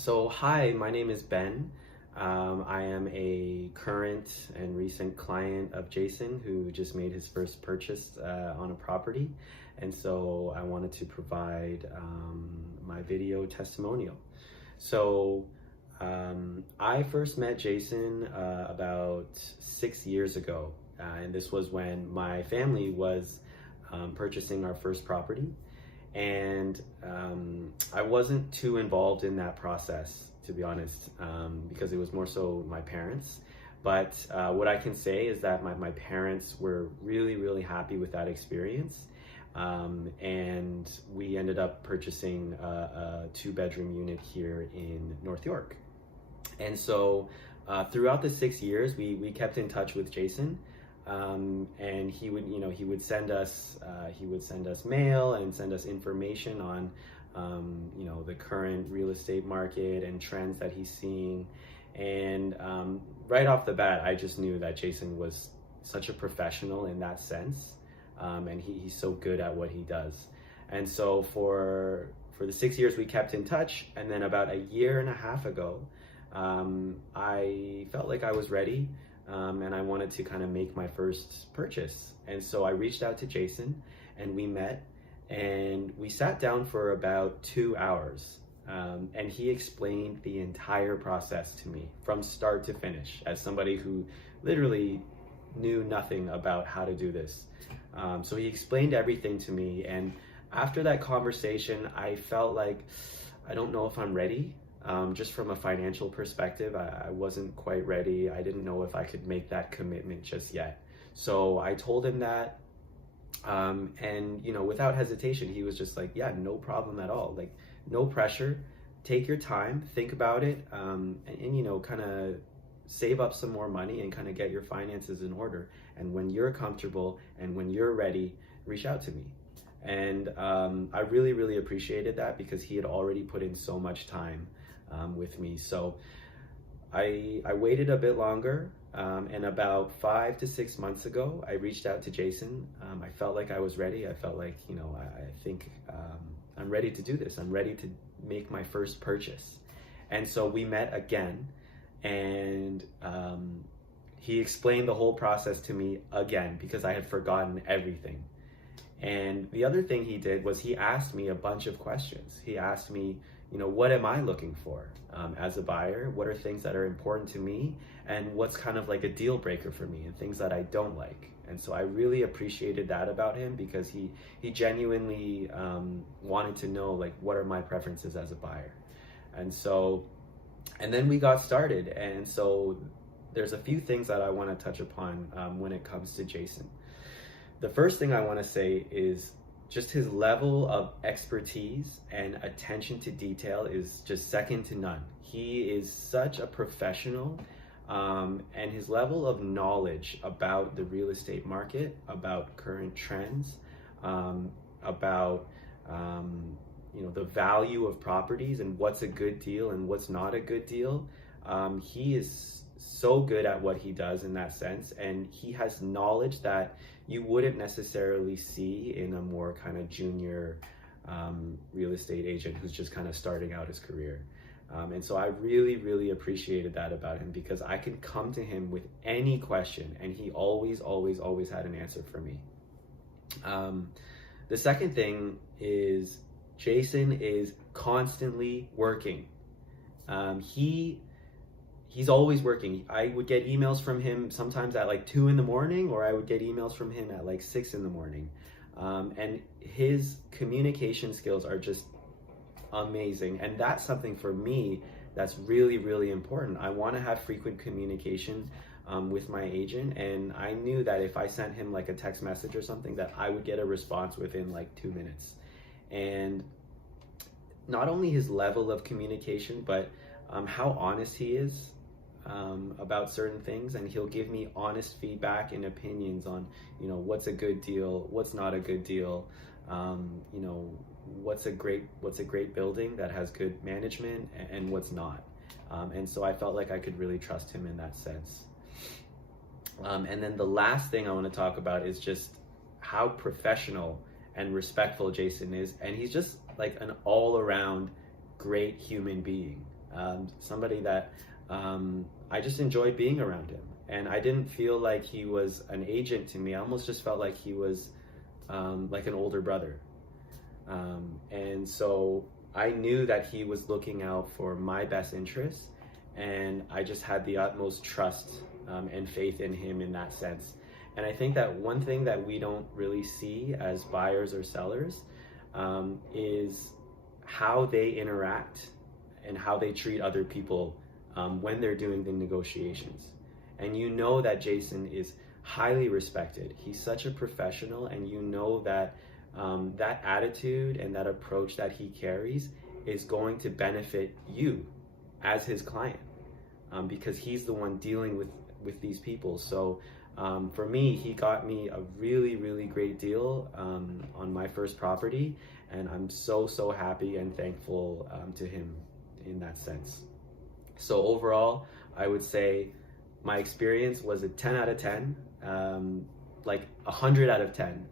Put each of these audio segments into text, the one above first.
So, hi, my name is Ben. I am a current and recent client of Jason who just made his first purchase on a property. And so I wanted to provide my video testimonial. So, I first met Jason about 6 years ago. And this was when my family was purchasing our first property. And I wasn't too involved in that process, to be honest, because it was more so my parents. But what I can say is that my parents were really, really happy with that experience. And we ended up purchasing a two-bedroom unit here in North York. And so throughout the 6 years, we kept in touch with Jason. And he would send us mail and send us information on the current real estate market and trends that he's seeing. And right off the bat, I just knew that Jason was such a professional in that sense, and he's so good at what he does. And so for the 6 years, we kept in touch. And then about a year and a half ago, I felt like I was ready. And I wanted to kind of make my first purchase. And so I reached out to Jason and we met and we sat down for about 2 hours. And he explained the entire process to me from start to finish as somebody who literally knew nothing about how to do this. So he explained everything to me. And after that conversation, I felt like, I don't know if I'm ready. Just from a financial perspective, I wasn't quite ready. I didn't know if I could make that commitment just yet. So I told him that, and without hesitation, he was just like, yeah, no problem at all. Like, no pressure. Take your time, think about it, and kind of save up some more money and kind of get your finances in order. And when you're comfortable and when you're ready, reach out to me. And I really, really appreciated that because he had already put in so much time with me. So I waited a bit longer, and about 5 to 6 months ago, I reached out to Jason. I felt like I was ready. I felt like, I think I'm ready to do this. I'm ready to make my first purchase. And so we met again, and he explained the whole process to me again because I had forgotten everything. And the other thing he did was he asked me a bunch of questions. He asked me, what am I looking for as a buyer? What are things that are important to me? And what's kind of like a deal breaker for me and things that I don't like? And so I really appreciated that about him because he genuinely wanted to know, like, what are my preferences as a buyer? And then we got started. And so there's a few things that I want to touch upon when it comes to Jason. The first thing I want to say is just his level of expertise and attention to detail is just second to none. He is such a professional, and his level of knowledge about the real estate market, about current trends, about the value of properties and what's a good deal and what's not a good deal. He is so good at what he does in that sense, and he has knowledge that you wouldn't necessarily see in a more kind of junior real estate agent who's just kind of starting out his career. And so I really, really appreciated that about him because I could come to him with any question and he always, always, always had an answer for me. The second thing is Jason is constantly working. He's always working. I would get emails from him sometimes at like 2 a.m, or I would get emails from him at like 6 a.m. And his communication skills are just amazing. And that's something for me that's really, really important. I want to have frequent communication with my agent. And I knew that if I sent him like a text message or something, that I would get a response within like 2 minutes. And not only his level of communication, but how honest he is about certain things, and he'll give me honest feedback and opinions on what's a good deal, what's not a good deal, what's a great building that has good management and what's not. And so I felt like I could really trust him in that sense. And then the last thing I want to talk about is just how professional and respectful Jason is, and he's just like an all-around great human being. somebody that I just enjoyed being around him. And I didn't feel like he was an agent to me. I almost just felt like he was like an older brother. And so I knew that he was looking out for my best interests, and I just had the utmost trust and faith in him in that sense. And I think that one thing that we don't really see as buyers or sellers is how they interact and how they treat other people when they're doing the negotiations. And you know that Jason is highly respected. He's such a professional, and you know that that attitude and that approach that he carries is going to benefit you as his client, because he's the one dealing with these people. So for me, he got me a really, really great deal on my first property, and I'm so happy and thankful to him in that sense. So overall, I would say my experience was a 10 out of 10, like 100 out of 10.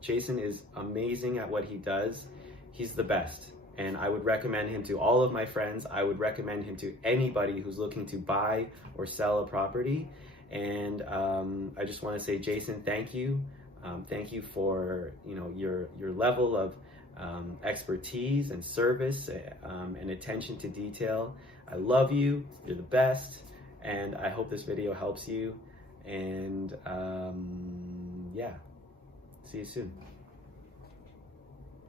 Jason is amazing at what he does. He's the best. And I would recommend him to all of my friends. I would recommend him to anybody who's looking to buy or sell a property. And I just want to say, Jason, thank you. Thank you for your level of expertise and service and attention to detail. I love you. You're the best. And I hope this video helps you. And yeah, see you soon.